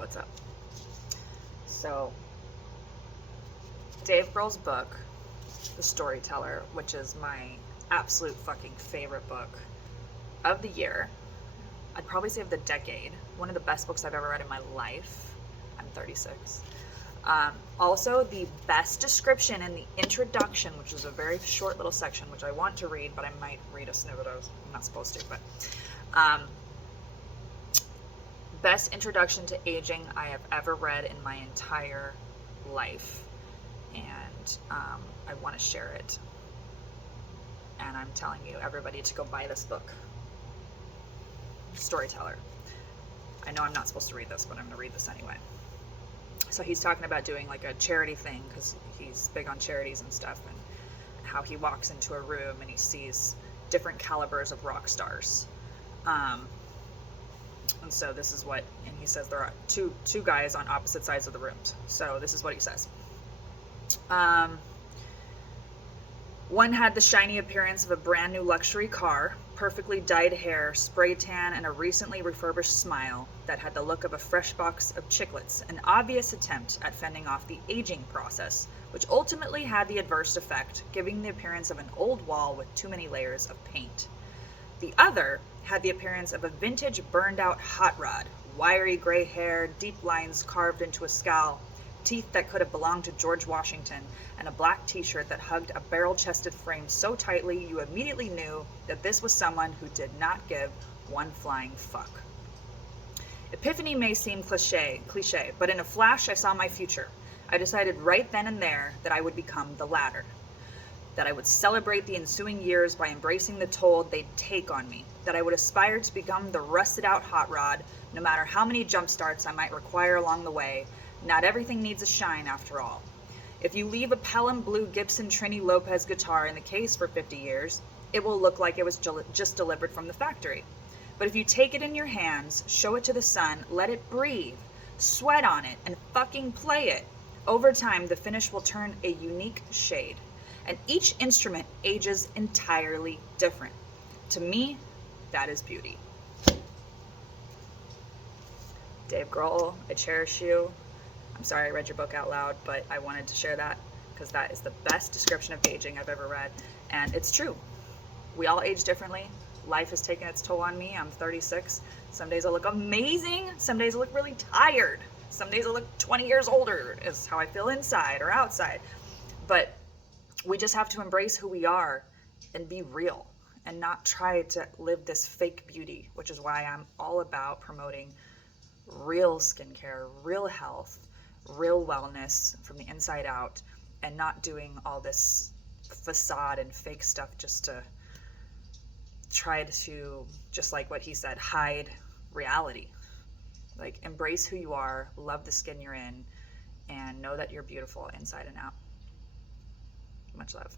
What's up? So, Dave Grohl's book, The Storyteller, which is my absolute fucking favorite book of the year. I'd probably say of the decade. One of the best books I've ever read in my life. I'm 36. Also, the best description in the introduction, which is a very short little section, which I want to read, but I might read a snippet of. I'm not supposed to, but best introduction to aging I have ever read in my entire life, and I want to share it. And I'm telling you, everybody, to go buy this book, Storyteller. I know I'm not supposed to read this, but I'm going to read this anyway. So he's talking about doing like a charity thing because he's big on charities and stuff, and how he walks into a room and he sees different calibers of rock stars. And so this is what, and he says there are two guys on opposite sides of the rooms. So this is what he says. One had the shiny appearance of a brand new luxury car, perfectly dyed hair, spray tan, and a recently refurbished smile that had the look of a fresh box of chiclets, an obvious attempt at fending off the aging process, which ultimately had the adverse effect, giving the appearance of an old wall with too many layers of paint. The other had the appearance of a vintage burned-out hot rod, wiry gray hair, deep lines carved into a scowl, teeth that could have belonged to George Washington, and a black t-shirt that hugged a barrel-chested frame so tightly you immediately knew that this was someone who did not give one flying fuck. Epiphany may seem cliche, but in a flash I saw my future. I decided right then and there that I would become the latter. That I would celebrate the ensuing years by embracing the toll they'd take on me. That I would aspire to become the rusted-out hot rod, no matter how many jump starts I might require along the way. Not everything needs a shine, after all. If you leave a Pelham blue Gibson Trini Lopez guitar in the case for 50 years, it will look like it was just delivered from the factory. But if you take it in your hands, show it to the sun, let it breathe, sweat on it, and fucking play it, over time the finish will turn a unique shade. And each instrument ages entirely different. To me, that is beauty. Dave Grohl, I cherish you. I'm sorry I read your book out loud, but I wanted to share that because that is the best description of aging I've ever read. And it's true. We all age differently. Life has taken its toll on me. I'm 36. Some days I look amazing. Some days I look really tired. Some days I look 20 years older is how I feel inside or outside. But we just have to embrace who we are and be real and not try to live this fake beauty, which is why I'm all about promoting real skincare, real health, real wellness from the inside out, and not doing all this facade and fake stuff just to try to, just like what he said, hide reality. Like, embrace who you are, love the skin you're in, and know that you're beautiful inside and out. Much love.